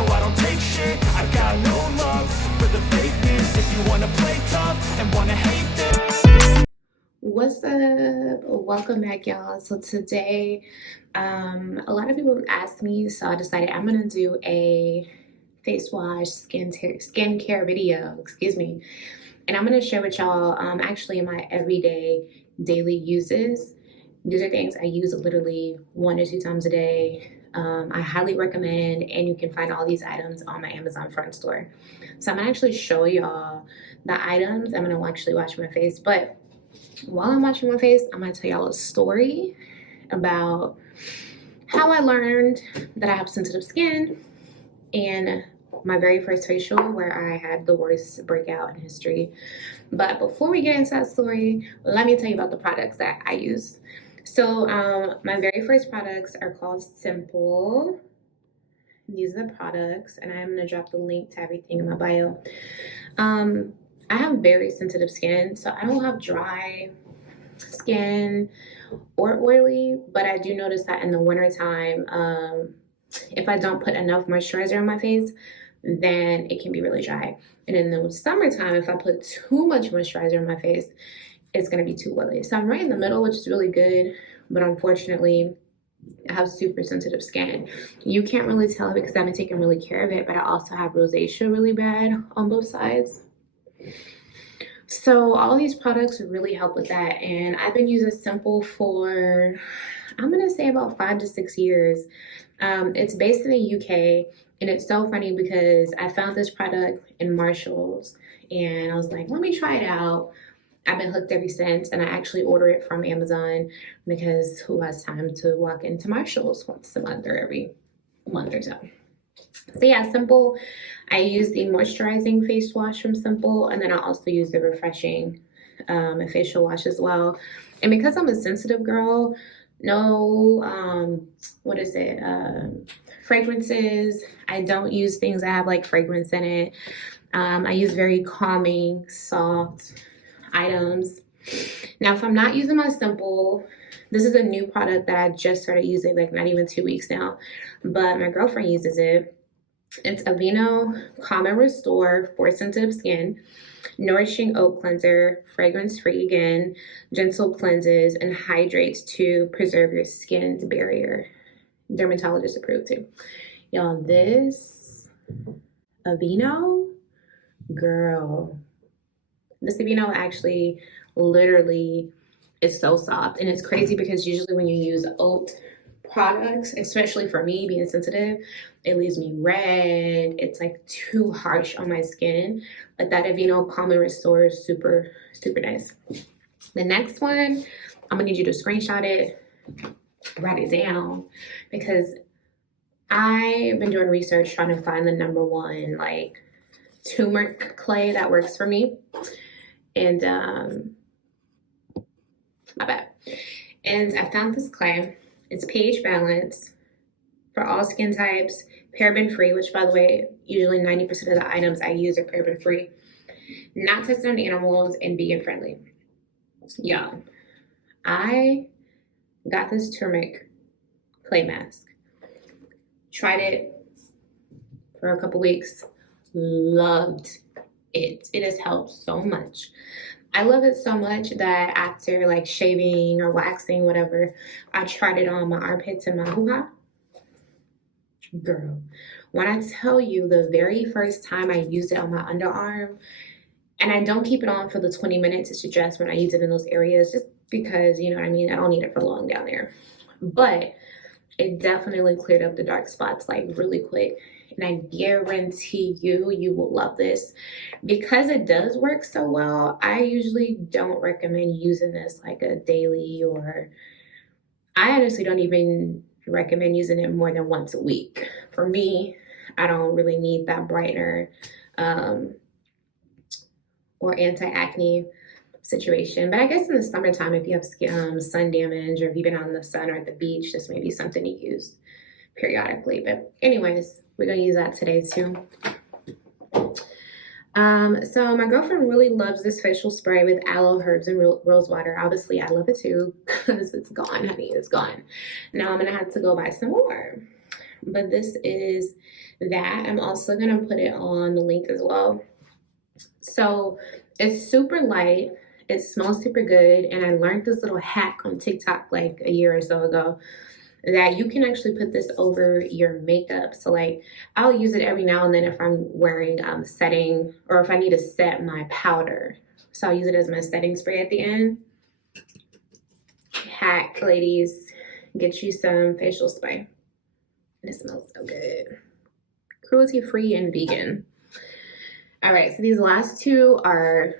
No, I don't take shit, I got no love for the fakeness. If you wanna play tough and wanna hate this. What's up? Welcome back, y'all. So today, a lot of people asked me, so I decided I'm gonna do a face wash skincare video, excuse me. And I'm gonna share with y'all actually my everyday daily uses. These are things I use literally 1 or 2 times a day. I highly recommend, and you can find all these items on my Amazon front store. So I'm gonna actually show y'all the items. I'm gonna actually wash my face, but while I'm washing my face, I'm gonna tell y'all a story about how I learned that I have sensitive skin and my very first facial where I had the worst breakout in history. But before we get into that story, let me tell you about the products that I use. So my very first products are called Simple. These are the products, and I'm gonna drop the link to everything in my bio. I have very sensitive skin, so I don't have dry skin or oily, but I do notice that in the wintertime, if I don't put enough moisturizer on my face, then it can be really dry. And in the summertime, if I put too much moisturizer on my face, it's gonna be too oily. So I'm right in the middle, which is really good, but unfortunately, I have super sensitive skin. You can't really tell because I haven't taken really care of it, but I also have rosacea really bad on both sides. So all these products really help with that, and I've been using Simple for, I'm gonna say about 5 to 6 years. It's based in the UK, and it's so funny because I found this product in Marshalls, and I was like, let me try it out. I've been hooked ever since, and I actually order it from Amazon because who has time to walk into Marshalls once a month or every month or so? So yeah, Simple. I use the moisturizing face wash from Simple, and then I also use the refreshing facial wash as well. And because I'm a sensitive girl, no, what is it? Fragrances. I don't use things that have like fragrance in it. I use very calming, soft items. Now, if I'm not using my Simple, this is a new product that I just started using, like not even 2 weeks now, but my girlfriend uses it. It's Aveeno Calm and Restore for sensitive skin, nourishing oat cleanser, fragrance free again, gentle cleanses and hydrates to preserve your skin's barrier. Dermatologist approved too. Y'all, this Aveeno, girl, this Aveeno actually literally is so soft, and it's crazy because usually when you use oat products, especially for me being sensitive, it leaves me red. It's like too harsh on my skin. But that Aveeno Calm and Restore is super, super nice. The next one, I'm gonna need you to screenshot it, write it down, because I've been doing research trying to find the number one like turmeric clay that works for me. And my bad. And I found this clay. It's pH balanced for all skin types, paraben free, which by the way, usually 90% of the items I use are paraben free, not tested on animals, and vegan friendly. Yeah, I got this turmeric clay mask, tried it for a couple weeks, loved it. It has helped so much. I love it so much that after like shaving or waxing, whatever, I tried it on my armpits and my hoo-ha. Girl, when I tell you the very first time I used it on my underarm, and I don't keep it on for the 20 minutes, it's just when I use it in those areas, just because, you know what I mean? I don't need it for long down there. But it definitely cleared up the dark spots like really quick. And I guarantee you, you will love this. Because it does work so well, I usually don't recommend using this like a daily, or I honestly don't even recommend using it more than once a week. For me, I don't really need that brightener or anti-acne situation. But I guess in the summertime, if you have sun damage, or if you've been out in the sun or at the beach, this may be something to use periodically. But anyways, we're gonna use that today too. So my girlfriend really loves this facial spray with aloe, herbs, and rose water. Obviously, I love it too because it's gone, honey. It's gone. Now I'm gonna have to go buy some more. But this is that. I'm also gonna put it on the link as well. So it's super light. It smells super good. And I learned this little hack on TikTok like a year or so ago that you can actually put this over your makeup. So like I'll use it every now and then if I'm wearing setting, or if I need to set my powder. So I'll use it as my setting spray at the end. Hack, ladies, get you some facial spray. And it smells so good. Cruelty free and vegan. All right, so these last two are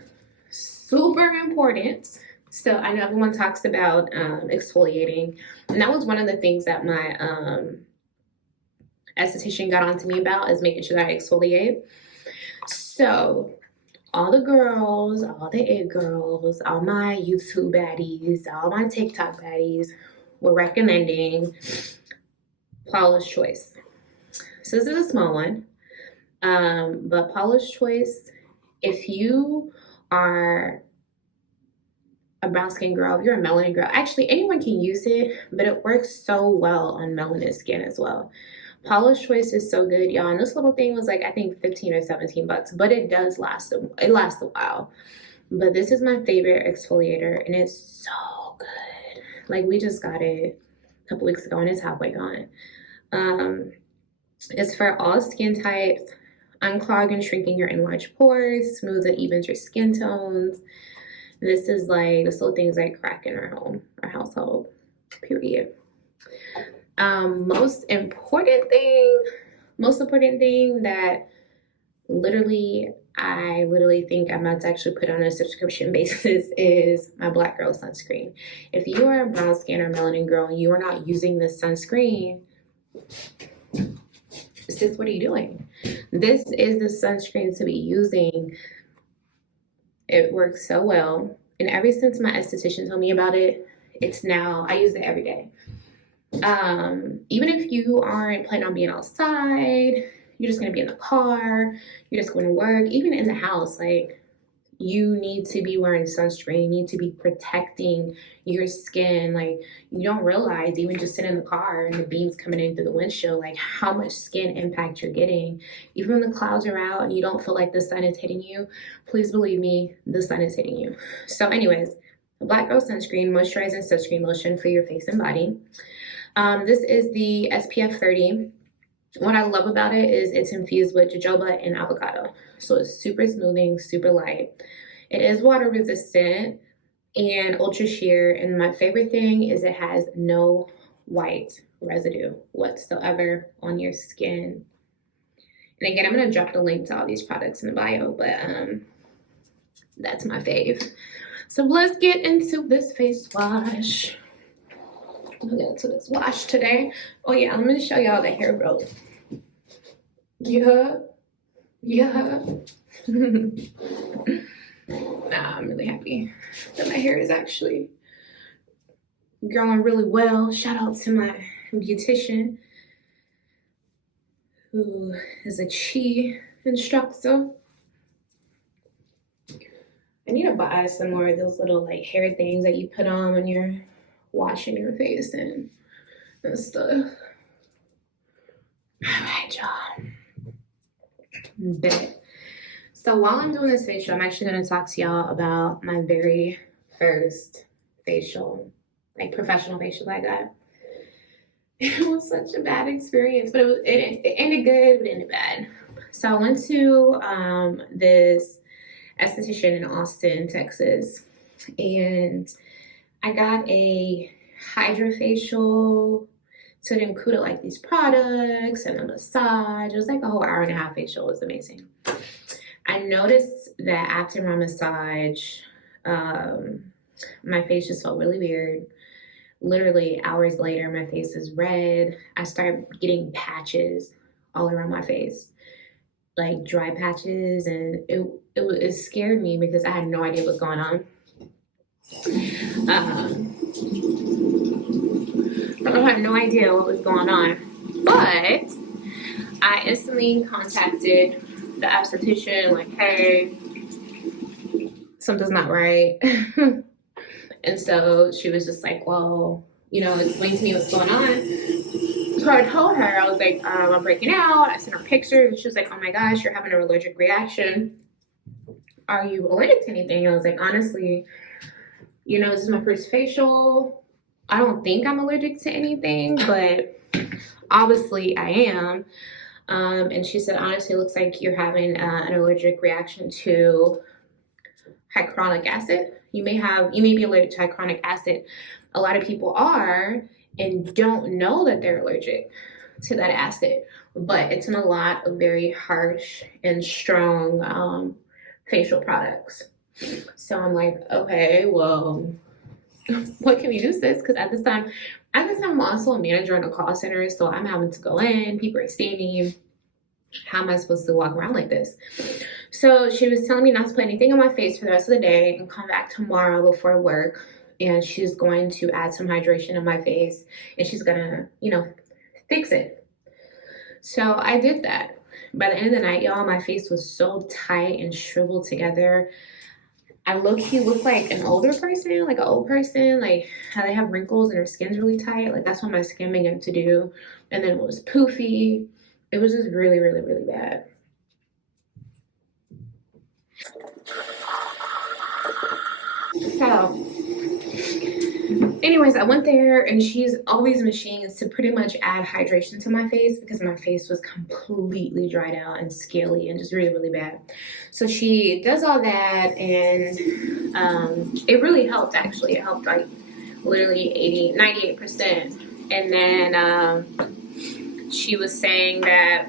super important. So I know everyone talks about exfoliating, and that was one of the things that my esthetician got on to me about, is making sure that I exfoliate. So all the girls, all the it girls, all my YouTube baddies, all my TikTok baddies were recommending Paula's Choice. So this is a small one, but Paula's Choice, if you are a brown skin girl, if you're a melanin girl, actually anyone can use it, but it works so well on melanin skin as well. Paula's Choice is so good, y'all. And this little thing was like, I think 15 or 17 bucks, but it does last, it lasts a while. But this is my favorite exfoliator, and it's so good. Like, we just got it a couple weeks ago, and it's halfway gone. It's for all skin types, unclogging and shrinking your enlarged pores, smooths and evens your skin tones. This is like, this little thing's like crack in our home, our household, period. Most important thing that I literally think I'm about to actually put on a subscription basis is my Black Girl sunscreen. If you are a brown skin or melanin girl and you are not using this sunscreen, sis, what are you doing? This is the sunscreen to be using. It works so well. And ever since my esthetician told me about it, it's now, I use it every day. Even if you aren't planning on being outside, you're just going to be in the car, you're just going to work, even in the house, like, you need to be wearing sunscreen. You need to be protecting your skin. Like, you don't realize, even just sitting in the car and the beams coming in through the windshield, like how much skin impact you're getting. Even when the clouds are out and you don't feel like the sun is hitting you, please believe me, the sun is hitting you. So anyways, the Black Girl sunscreen, moisturizing sunscreen lotion for your face and body. This is the SPF 30. What I love about it is it's infused with jojoba and avocado. So it's super smoothing, super light. It is water resistant and ultra sheer. And my favorite thing is it has no white residue whatsoever on your skin. And again, I'm going to drop the link to all these products in the bio, but that's my fave. So let's get into this face wash. We'll get into this wash today. Oh yeah, I'm gonna show y'all the hair growth. Yeah. Nah, I'm really happy that my hair is actually growing really well. Shout out to my beautician, who is a chi instructor. I need to buy some more of those little like hair things that you put on when you're washing your face and stuff. All right, y'all. Bet. So while I'm doing this facial, I'm actually going to talk to y'all about my very first facial, like professional facial I got. It was such a bad experience, but it ended good, but it ended bad. So I went to this esthetician in Austin, Texas, and I got a hydrofacial. So it included like these products and a massage. It was like a whole hour and a half facial. It was amazing. I noticed that after my massage, my face just felt really weird. Literally hours later, my face is red. I started getting patches all around my face, like dry patches, and it scared me because I had no idea what was going on. I had no idea what was going on, but I instantly contacted the esthetician, like, hey, something's not right. And so she was just like, well, explain to me what's going on. So I told her, I was like, I'm breaking out. I sent her pictures, and she was like, oh my gosh, you're having an allergic reaction. Are you allergic to anything? And I was like, honestly, this is my first facial. I don't think I'm allergic to anything, but obviously I am. And she said, honestly, it looks like you're having an allergic reaction to hyaluronic acid. You may be allergic to hyaluronic acid. A lot of people are and don't know that they're allergic to that acid, but it's in a lot of very harsh and strong facial products. So I'm like, okay, well, what can we use this? Because at this time, I'm also a manager in a call center, so I'm having to go in. People are seeing me. How am I supposed to walk around like this? So she was telling me not to put anything on my face for the rest of the day and come back tomorrow before work. And she's going to add some hydration on my face and she's gonna, fix it. So I did that. By the end of the night, y'all, my face was so tight and shriveled together. I low-key look like an older person, like an old person, like how they have wrinkles and their skin's really tight. Like that's what my skin began to do. And then it was poofy. It was just really, really, really bad. So, anyways, I went there and she used all these machines to pretty much add hydration to my face because my face was completely dried out and scaly and just really, really bad. So she does all that and it really helped actually. It helped like literally 98%. And then she was saying that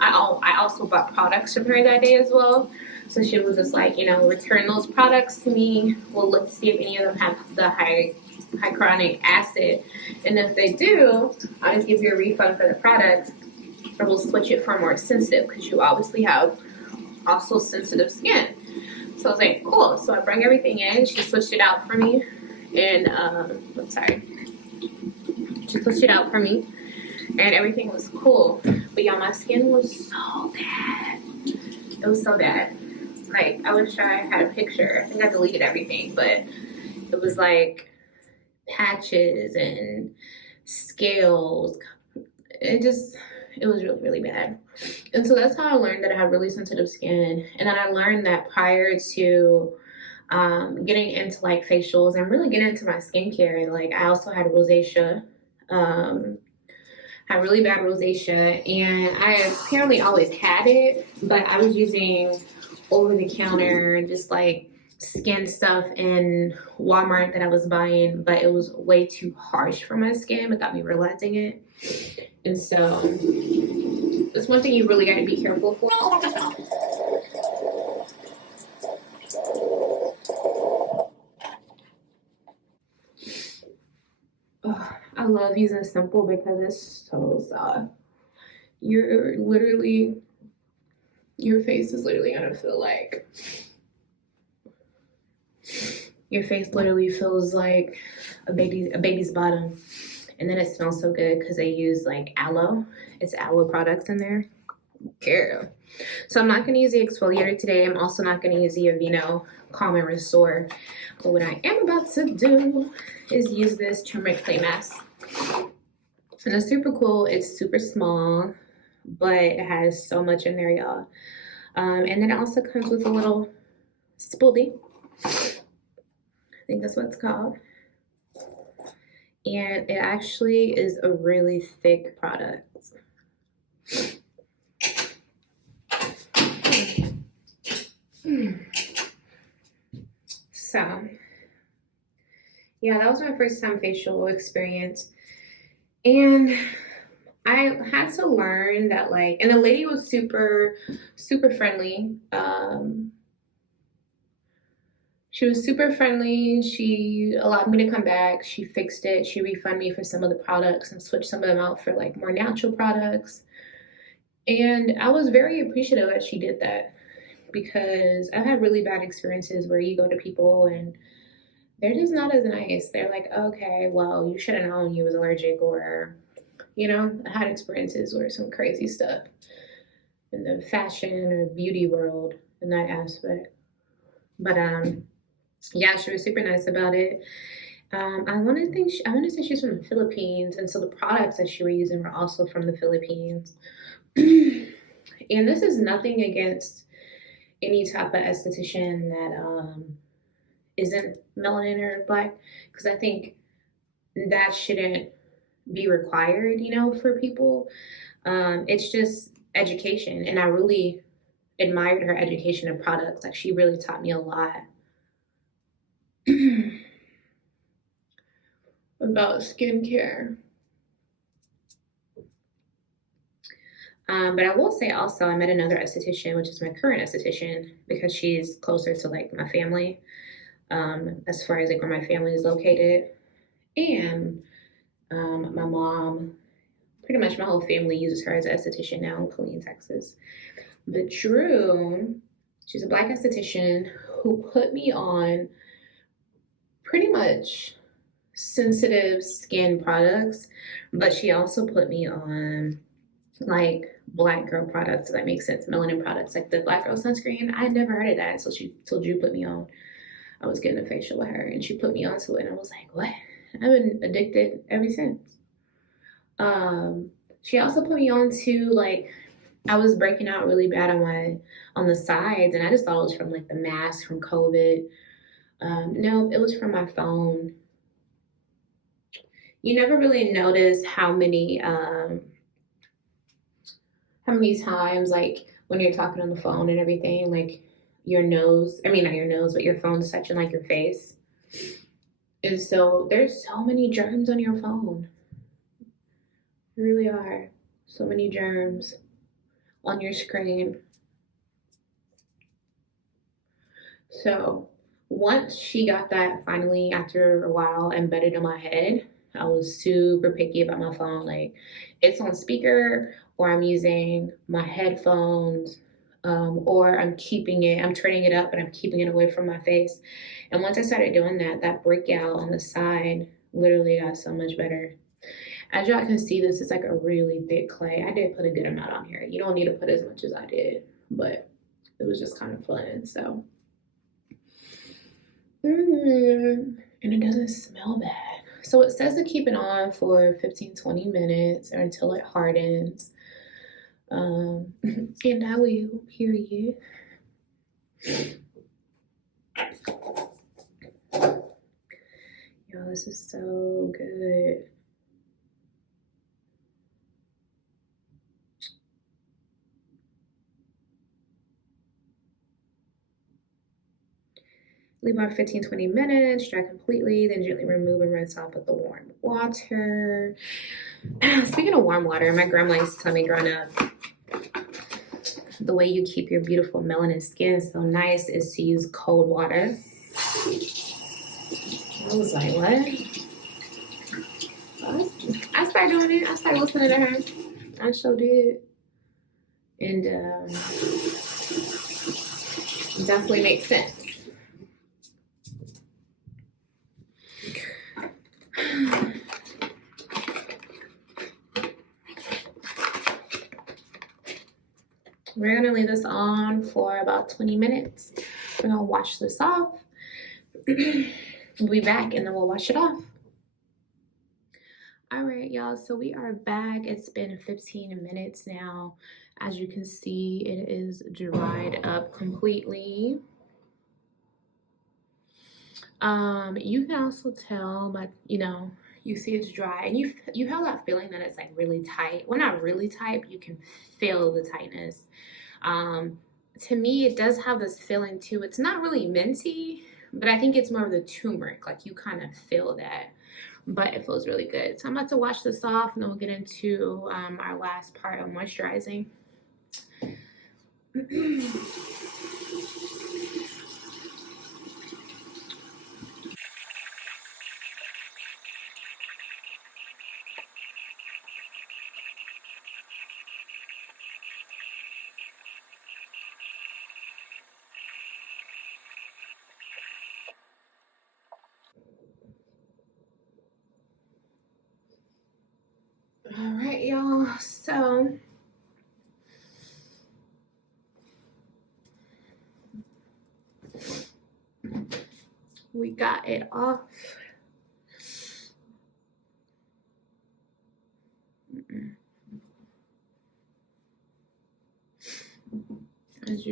I also bought products from her that day as well. So she was just like, return those products to me. We'll look to see if any of them have the hyaluronic acid. And if they do, I'll just give you a refund for the product or we'll switch it for more sensitive because you obviously have also sensitive skin. So I was like, cool. So I bring everything in. She switched it out for me. And, She switched it out for me. And everything was cool. But y'all, my skin was so bad. It was so bad. Like, I wish I had a picture. I think I deleted everything, but it was like patches and scales. It was really, really bad. And so that's how I learned that I have really sensitive skin. And then I learned that prior to getting into like facials and really getting into my skincare, like I also had rosacea. Had really bad rosacea, and I apparently always had it, but I was using over the counter and just like skin stuff in Walmart that I was buying, but it was way too harsh for my skin without me realizing it. And so it's one thing you really got to be careful for. Oh, I love using Simple because it's so soft. Your face is literally gonna feel like your face literally feels like a baby's bottom. And then it smells so good because they use like aloe. It's aloe products in there. Girl. So I'm not gonna use the exfoliator today. I'm also not gonna use the Aveeno Calm and Restore. But what I am about to do is use this turmeric clay mask. And it's super cool. It's super small, but it has so much in there, y'all. And then it also comes with a little spoolie. I think that's what it's called. And it actually is a really thick product. So, yeah, that was my first time facial experience. And I had to learn that, like, and the lady was super, super friendly. She was super friendly. She allowed me to come back. She fixed it. She refunded me for some of the products and switched some of them out for like more natural products. And I was very appreciative that she did that because I've had really bad experiences where you go to people and they're just not as nice. They're like, okay, well, you should have known you was allergic, or, I had experiences where some crazy stuff in the fashion or beauty world in that aspect. But yeah, she was super nice about it. I want to say she's from the Philippines, and so the products that she was using were also from the Philippines. And this is nothing against any type of esthetician that isn't melanin or black, because I think that shouldn't be required, you know, for people. It's just education, and I really admired her education of products. Like she really taught me a lot about skincare. But I will say also, I met another esthetician, which is my current esthetician, because she's closer to like my family, as far as like where my family is located. And my mom, pretty much my whole family uses her as an esthetician now in Killeen, Texas. But Drew, she's a black esthetician who put me on pretty much sensitive skin products, but she also put me on like black girl products, if that makes sense, melanin products, like the black girl sunscreen. I had never heard of that until Drew put me on. I was getting a facial with her and she put me onto it and I was like, what? I've been addicted ever since. She also put me on to like I was breaking out really bad on the sides and I just thought it was from like the mask from COVID. No, it was from my phone. You never really notice how many times like when you're talking on the phone and everything, like your nose, I mean not your nose, but your phone's touching like your face. And so there's so many germs on your phone. There really are. So many germs on your screen. So once she got that finally after a while embedded in my head, I was super picky about my phone. Like it's on speaker or I'm using my headphones, or I'm turning it up and I'm keeping it away from my face. And once I started doing that, that breakout on the side literally got so much better. As y'all can see, this is like a really thick clay. I did put a good amount on here. You don't need to put as much as I did, but it was just kind of fun. So, and it doesn't smell bad. So it says to keep it on for 15-20 minutes or until it hardens. And I will hear you. Yo, this is so good. Leave on 15-20 minutes, dry completely, then gently remove and rinse off with the warm water. Speaking of warm water, my grandma used to tell me growing up, the way you keep your beautiful melanin skin so nice is to use cold water. I was like, what? I started doing it. I started listening to her. I sure did. And definitely makes sense. We're gonna leave this on for about 20 minutes. We're gonna wash this off. We'll be back and then we'll wash it off. All right, y'all, so we are back. It's been 15 minutes now. As you can see, it is dried up completely. You can also tell by, you see it's dry and you have that feeling that it's like really tight. Well, not really tight, but you can feel the tightness. To me, it does have this feeling too. It's not really minty, but I think it's more of the turmeric. Like you kind of feel that, but it feels really good. So I'm about to wash this off and then we'll get into our last part of moisturizing. All right, y'all. So we got it off.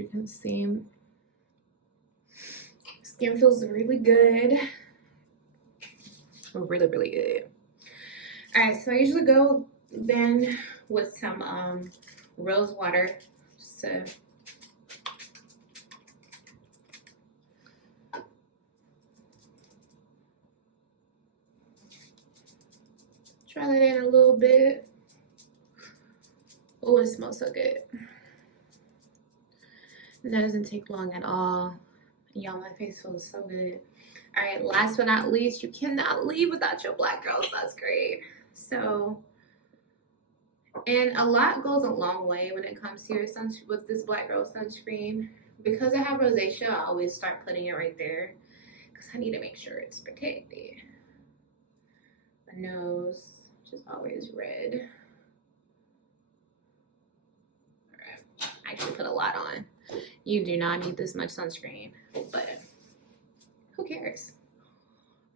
you can see, skin feels really good. Really, really good. All right, so I usually go then with some rose water. So try that in a little bit. Oh, it smells so good. And that doesn't take long at all. Y'all, my face feels so good. All right, last but not least, you cannot leave without your Black Girl sunscreen. So, and a lot goes a long way when it comes to your with this Black Girl sunscreen. Because I have rosacea, I always start putting it right there because I need to make sure it's protected. My nose, which is always red. All right, I actually put a lot on. You do not need this much sunscreen, but who cares?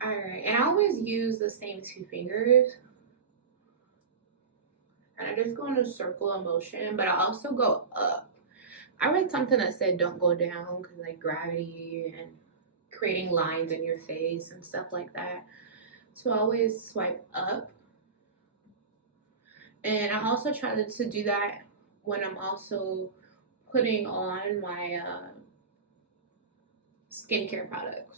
All right, and I always use the same 2 fingers. And I just go in a circular motion, but I also go up. I read something that said don't go down because like gravity and creating lines in your face and stuff like that. So I always swipe up. And I also try to do that when I'm also putting on my skincare products.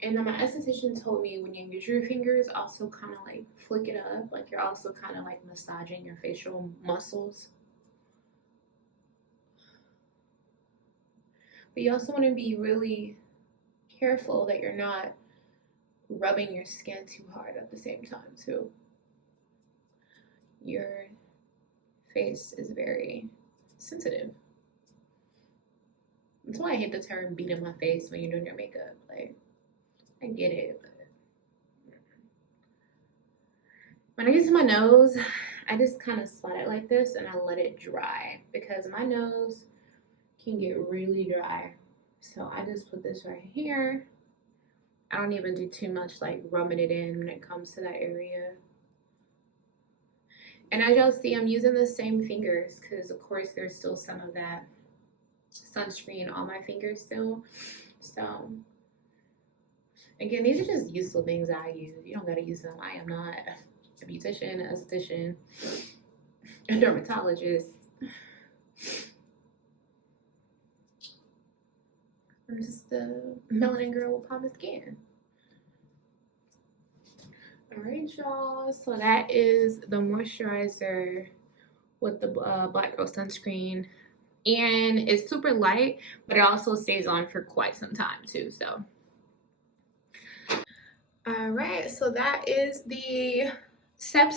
And then my esthetician told me when you use your fingers, also kind of like flick it up, like you're also kind of like massaging your facial muscles. But you also want to be really careful that you're not rubbing your skin too hard at the same time too. Your face is very sensitive. That's why I hate the term beat in my face when you're doing your makeup. Like, I get it, but when I get to my nose, I just kind of spot it like this and I let it dry because my nose can get really dry. So I just put this right here. I don't even do too much like rubbing it in when it comes to that area. And as y'all see, I'm using the same fingers because of course there's still some of that sunscreen on my fingers still. So again, these are just useful things I use. You don't gotta use them. I am not a beautician, an esthetician, a dermatologist. I'm just a melanin girl with common skin. All right, y'all. So that is the moisturizer with the Black Girl sunscreen. And it's super light, but it also stays on for quite some time too. So, all right. So that is the steps that